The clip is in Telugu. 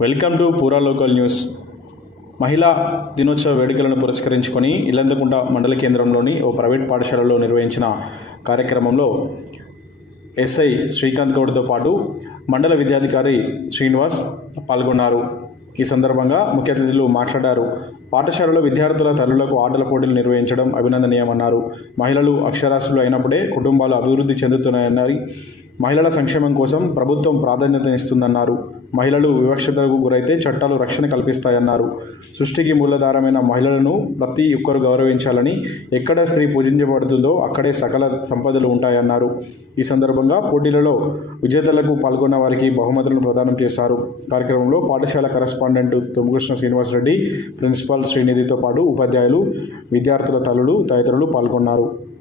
వెల్కమ్ టు పూరా లోకల్ న్యూస్. మహిళా దినోత్సవ వేడుకలను పురస్కరించుకొని ఇల్లందకుంట మండల కేంద్రంలోని ఓ ప్రైవేట్ పాఠశాలలో నిర్వహించిన కార్యక్రమంలో ఎస్ఐ శ్రీకాంత్ గౌడ్తో పాటు మండల విద్యాధికారి శ్రీనివాస్ పాల్గొన్నారు. ఈ సందర్భంగా ముఖ్య అతిథులు మాట్లాడారు. పాఠశాలలో విద్యార్థుల తల్లులకు ఆటల పోటీలు నిర్వహించడం అభినందనీయమన్నారు. మహిళలు అక్షరాస్యులు అయినప్పుడే కుటుంబాలు అభివృద్ధి చెందుతున్నాయన్నారు. మహిళల సంక్షేమం కోసం ప్రభుత్వం ప్రాధాన్యతనిస్తుందన్నారు. మహిళలు వివక్షతకు గురైతే చట్టాలు రక్షణ కల్పిస్తాయన్నారు. సృష్టికి మూలధారమైన మహిళలను ప్రతి ఒక్కరు గౌరవించాలని ఎక్కడ స్త్రీ పూజించబడుతుందో అక్కడే సకల సంపదలు ఉంటాయన్నారు. ఈ సందర్భంగా పోటీలలో విజేతలకు పాల్గొన్న వారికి బహుమతులను ప్రదానం చేశారు. కార్యక్రమంలో పాఠశాల కరెస్పాండెంట్ తుమ్మకృష్ణ శ్రీనివాసరెడ్డి ప్రిన్సిపాల్ శ్రీనిధితో పాటు ఉపాధ్యాయులు విద్యార్థుల తల్లులు తదితరులు పాల్గొన్నారు.